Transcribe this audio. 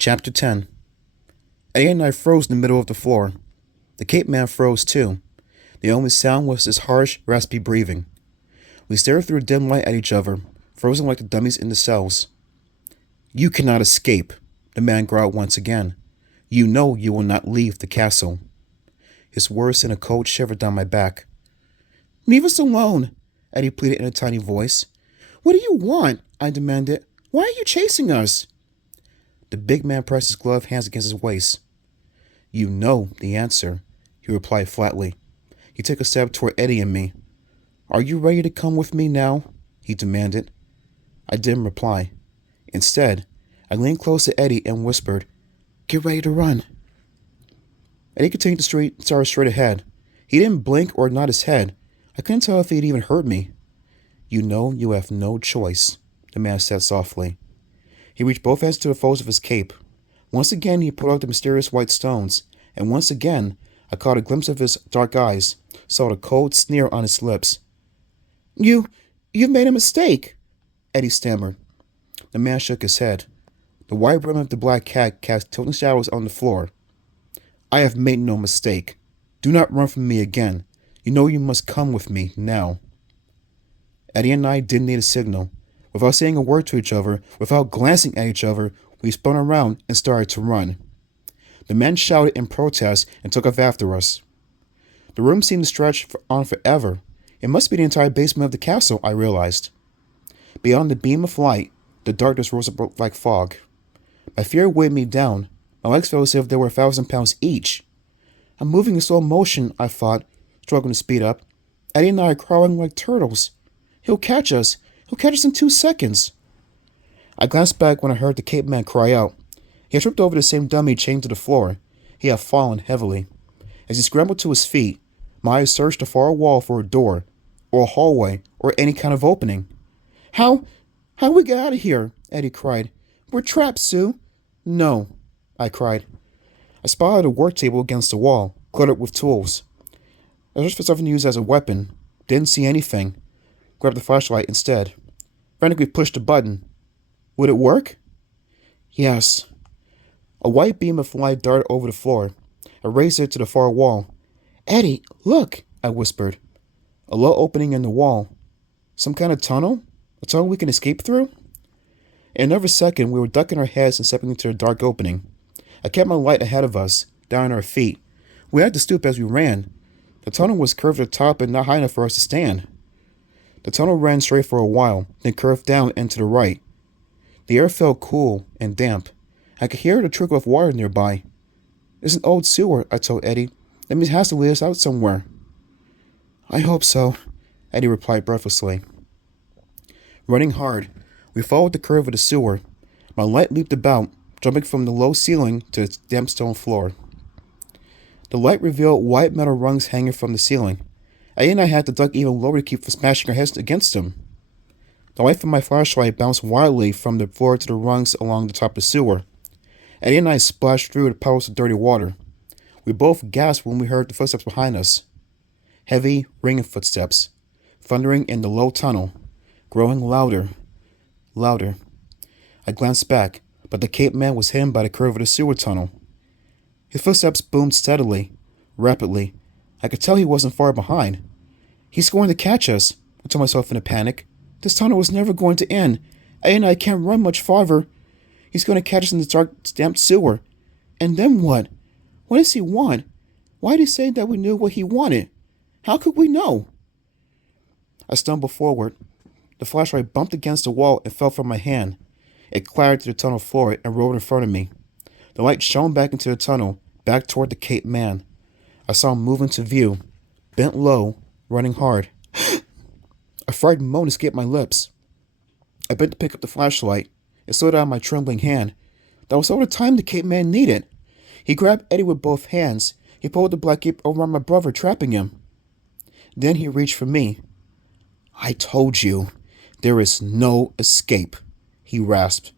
Chapter 10. Eddie and I froze in the middle of the floor. The Cape Man froze too. The only sound was his harsh, raspy breathing. We stared through a dim light at each other, frozen like the dummies in the cells. "You cannot escape," the man growled once again. "You know you will not leave the castle." His words sent a cold shiver down my back. "Leave us alone," Eddie pleaded in a tiny voice. "What do you want?" I demanded. "Why are you chasing us?" The big man pressed his gloved hands against his waist. "You know the answer," he replied flatly. He took a step toward Eddie and me. "Are you ready to come with me now?" he demanded. I didn't reply. Instead, I leaned close to Eddie and whispered, "Get ready to run." Eddie continued to stare straight ahead. He didn't blink or nod his head. I couldn't tell if he'd even heard me. "You know you have no choice," the man said softly. He reached both hands to the folds of his cape. Once again he pulled out the mysterious white stones, and once again I caught a glimpse of his dark eyes, saw the cold sneer on his lips. You've made a mistake," Eddie stammered. The man shook his head. The white rim of the black cat cast tilting shadows on the floor. "I have made no mistake. Do not run from me again. You know you must come with me now." Eddie and I didn't need a signal. Without saying a word to each other, without glancing at each other, we spun around and started to run. The men shouted in protest and took off after us. The room seemed to stretch on forever. It must be the entire basement of the castle, I realized. Beyond the beam of light, the darkness rose up like fog. My fear weighed me down. My legs felt as if they were 1,000 pounds each. "I'm moving in slow motion," I thought, struggling to speed up. "Eddie and I are crawling like turtles. He'll catch us. He'll catch us in 2 seconds. I glanced back when I heard the Cape Man cry out. He had tripped over the same dummy chained to the floor. He had fallen heavily. As he scrambled to his feet, my eyes searched the far wall for a door, or a hallway, or any kind of opening. How do we get out of here?" Eddie cried. "We're trapped, Sue." "No," I cried. I spotted a work table against the wall, cluttered with tools. I searched for something to use as a weapon. Didn't see anything. Grabbed the flashlight instead. Frantically pushed the button. Would it work? Yes. A white beam of light darted over the floor. I raised it to the far wall. "Eddie, look," I whispered. A low opening in the wall. Some kind of tunnel? A tunnel we can escape through? In another second, we were ducking our heads and stepping into the dark opening. I kept my light ahead of us, down on our feet. We had to stoop as we ran. The tunnel was curved at the top and not high enough for us to stand. The tunnel ran straight for a while, then curved down and to the right. The air felt cool and damp. I could hear the trickle of water nearby. "It's an old sewer," I told Eddie. "That means it has to lead us out somewhere." "I hope so," Eddie replied breathlessly. Running hard, we followed the curve of the sewer. My light leaped about, jumping from the low ceiling to its damp stone floor. The light revealed white metal rungs hanging from the ceiling. Eddie and I had to duck even lower to keep from smashing our heads against them. The light from my flashlight bounced wildly from the floor to the rungs along the top of the sewer. Eddie and I splashed through the puddles of dirty water. We both gasped when we heard the footsteps behind us. Heavy, ringing footsteps, thundering in the low tunnel, growing louder, louder. I glanced back, but the Cape Man was hidden by the curve of the sewer tunnel. His footsteps boomed steadily, rapidly. I could tell he wasn't far behind. "He's going to catch us," I told myself in a panic. "This tunnel was never going to end. Eddie and I can't run much farther. He's going to catch us in the dark, damp sewer. And then what? What does he want? Why did he say that we knew what he wanted? How could we know?" I stumbled forward. The flashlight bumped against the wall and fell from my hand. It clattered to the tunnel floor and rolled in front of me. The light shone back into the tunnel, back toward the Cape Man. I saw him move into view, bent low, running hard. A frightened moan escaped my lips. I bent to pick up the flashlight. It slid out of my trembling hand. That was all the time the Cape Man needed. He grabbed Eddie with both hands. He pulled the black cape around my brother, trapping him. Then he reached for me. "I told you, there is no escape," he rasped.